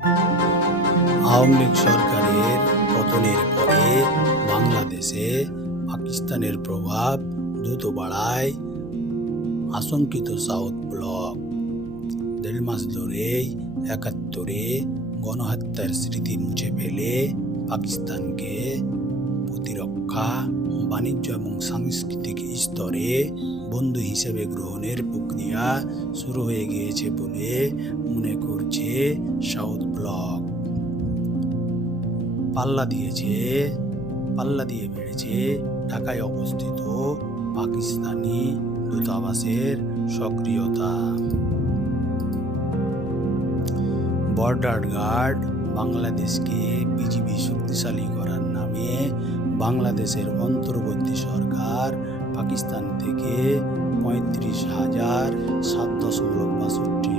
আওয়ামী লীগ সরকারের পতনের পরে বাংলাদেশে পাকিস্তানের প্রভাব দ্রুত বাড়ায় আশঙ্কিত সাউথ ব্লক। দেড় মাস ধরেই একাত্তরে গণহত্যার স্মৃতি মুছে ফেলে পাকিস্তানকে প্রতিরক্ষা, বাণিজ্য এবং সাংস্কৃতিক স্তরে বন্ধু হিসেবে গ্রহণের প্রক্রিয়া শুরু হয়ে গিয়েছে বলে মনে করছে সাউথ ব্লক। পাল্লা দিয়েছে পাল্লা দিয়ে বেড়েছে ঢাকায় অবস্থিত পাকিস্তানি দূতাবাসের সক্রিয়তা। বর্ডার গার্ড বাংলাদেশকে বিজিবি শক্তিশালী করার নামে বাংলাদেশের অন্তর্বর্তী সরকার পাকিস্তান থেকে পঁয়ত্রিশ হাজার সাত দশমলব বাষট্টি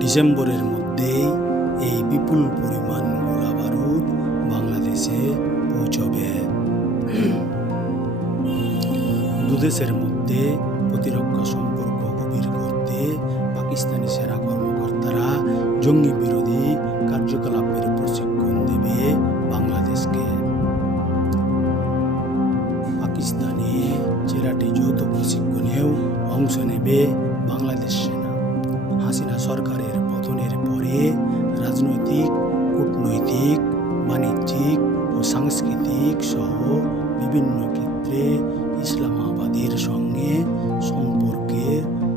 ডিসেম্বরের মধ্যেই এই বিপুল পরিমাণ গোলা বারুদ বাংলাদেশে পৌঁছবে। দুদেশের মধ্যে প্রতিরক্ষা সম্পর্ক গভীর করতে পাকিস্তানি সেনা কর্মকর্তারা জঙ্গি বিরোধী কার্যকলাপের প্রশিক্ষণ দেবে বাংলাদেশকে। পাকিস্তানে চেরাটি যৌথ প্রশিক্ষণেও অংশ নেবে বাংলাদেশ। হাসিনা সরকারের পতনের পরে রাজনৈতিক, কূটনৈতিক, বাণিজ্যিক ও সাংস্কৃতিক সহ বিভিন্ন ক্ষেত্রে ইসলামাবাদের সঙ্গে সম্পর্কে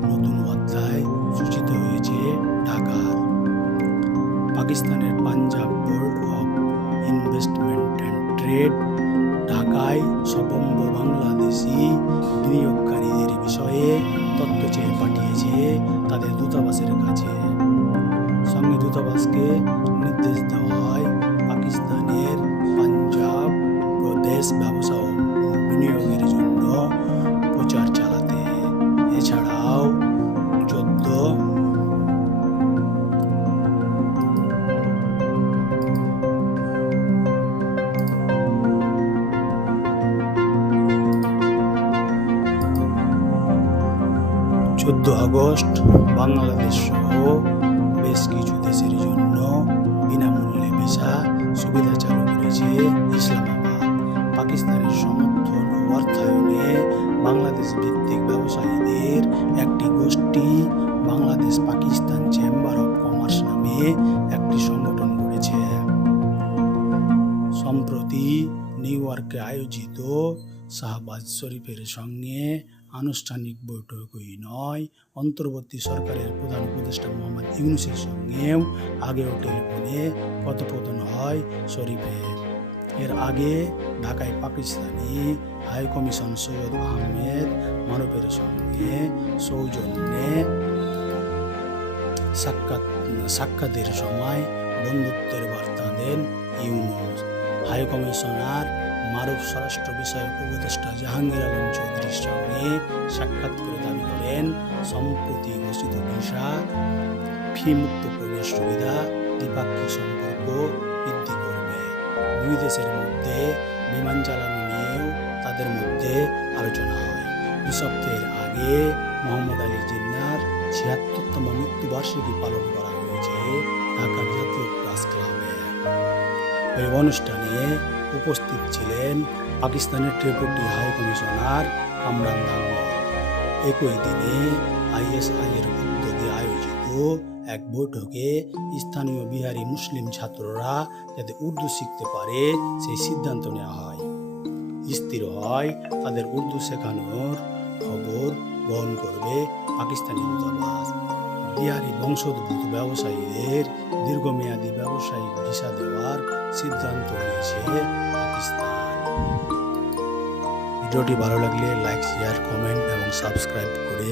নতুন অধ্যায় সূচিত হয়েছে ঢাকার। পাকিস্তানের Punjab board of investment and trade ঢাকায় সবম্ব বাংলাদেশি বিনিয়োগকারীদের বিষয়ে তথ্য চেয়ে পাঠিয়েছে তাদের দূতাবাসের কাছে। সঙ্গে দূতাবাসকে নির্দেশ দেওয়া হয় চোদ্দ আগস্ট, বাংলাদেশ সহ বেশ কিছু দেশের জন্য বিনামূল্যে ভিসা সুবিধা চালু করেছে ইসলামাবাদ। পাকিস্তানের সমর্থন ও অর্থায়নে বাংলাদেশ ভিত্তিক ব্যবসায়ীদের একটি গোষ্ঠী Bangladesh Pakistan chamber of commerce নামে একটি সংগঠন করেছে সম্প্রতি নিউ ইয়র্কে আয়োজিত শাহবাজ শরীফের সঙ্গে আনুষ্ঠানিক বৈঠকই নয়। অন্তর্বর্তী সরকারের প্রধান উপদেষ্টা মোহাম্মদ ইউনুসের সঙ্গেও আগেও টেলিফোনে কথোপকথন হয় শরীফের এর আগে ঢাকায় পাকিস্তানি হাই কমিশন সৈয়দ আহমেদ মানবের সঙ্গে সৌজন্যে সাক্ষাৎ, সাক্ষাতের সময় বন্ধুত্বের বার্তা দেন ইউনুস। হাই কমিশনার মারুফ স্বরাষ্ট্র বিষয়ক উপদেষ্টা জাহাঙ্গীর আলম চৌধুরীর সঙ্গে সাক্ষাৎ করে দাবি করেন, সম্প্রতি ঘোষিত ভিসা ফি মুক্ত প্রবেশ সুবিধা, দ্বিপাক্ষিক সম্পর্ক বৃদ্ধি করবে। দুই দেশের মধ্যে বিমান চালানো নিয়েও তাদের মধ্যে আলোচনা হয়। দু সপ্তাহের আগে মোহাম্মদ আলী জিন্নার ছিয়াত্তরতম মৃত্যুবার্ষিকী পালন করা হয়েছে ঢাকার জাতীয় প্রেস ক্লাবে। এই অনুষ্ঠানে উপস্থিত ছিলেন পাকিস্তানের deputy high commissioner Kamran Dangar একই দিনে আইএসআই এর উদ্যোগে আয়োজিত এক বৈঠকে স্থানীয় বিহারি মুসলিম ছাত্ররা যাতে উর্দু শিখতে পারে, সেই সিদ্ধান্ত নেওয়া হয়। স্থির হয় তাদের উর্দু শেখানোর খবর বহন করবে পাকিস্তানি দূতাবাস। বিহারি বংশোদ্ভূত ব্যবসায়ীদের দীর্ঘমেয়াদী ব্যবসায়িক ভিসা দেওয়ার সিদ্ধান্ত নিয়েছে ভিডিওটি ভালো লাগলে লাইক শেয়ার কমেন্ট এবং সাবস্ক্রাইব করে